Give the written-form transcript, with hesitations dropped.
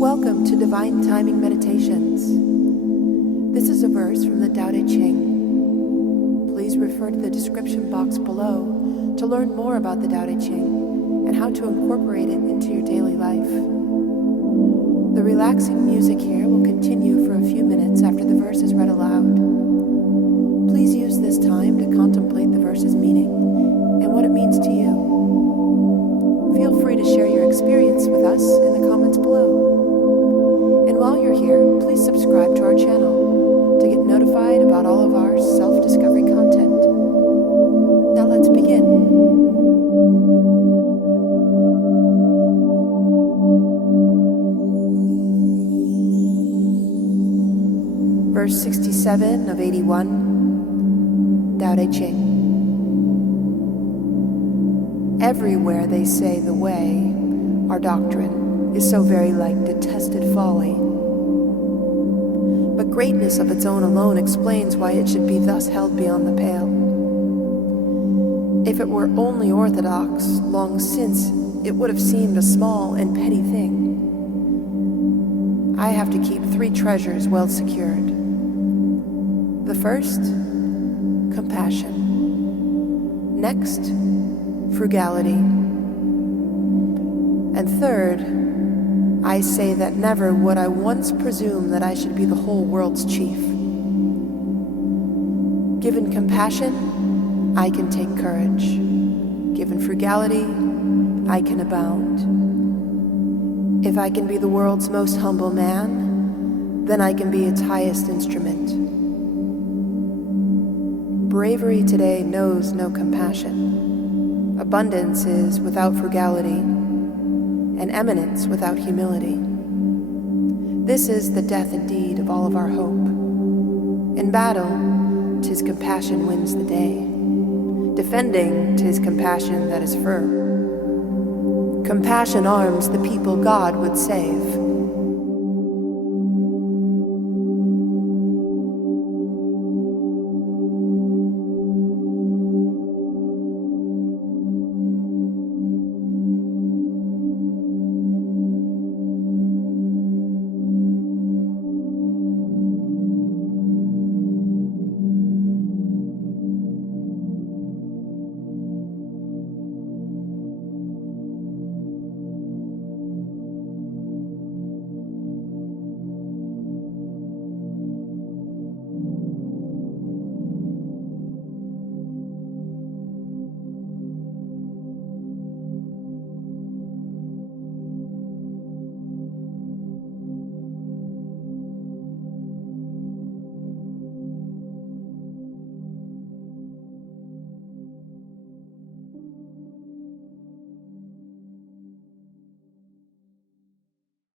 Welcome to Divine Timing Meditations. This is a verse from the Tao Te Ching. Please refer to the description box below to learn more about the Tao Te Ching and how to incorporate it into your daily life. The relaxing music here will continue for a few minutes after the verse is read aloud. Please use this time to contemplate the verse's meaning and what it means to you. Feel free to share your experience with us in the comments below. And while you're here, please subscribe to our channel to get notified about all of our self-discovery content. Now let's begin. Verse 67 of 81, Tao Te Ching. Everywhere they say the way, our doctrine, is so very like detested folly. But greatness of its own alone explains why it should be thus held beyond the pale. If it were only orthodox, long since it would have seemed a small and petty thing. I have to keep 3 treasures well secured. The first, compassion. Next, frugality. And third, I say that never would I once presume that I should be the whole world's chief. Given compassion, I can take courage. Given frugality, I can abound. If I can be the world's most humble man, then I can be its highest instrument. Bravery today knows no compassion. Abundance is without frugality, and eminence without humility. This is the death indeed of all of our hope. In battle, 'tis compassion wins the day. Defending, 'tis compassion that is firm. Compassion arms the people God would save.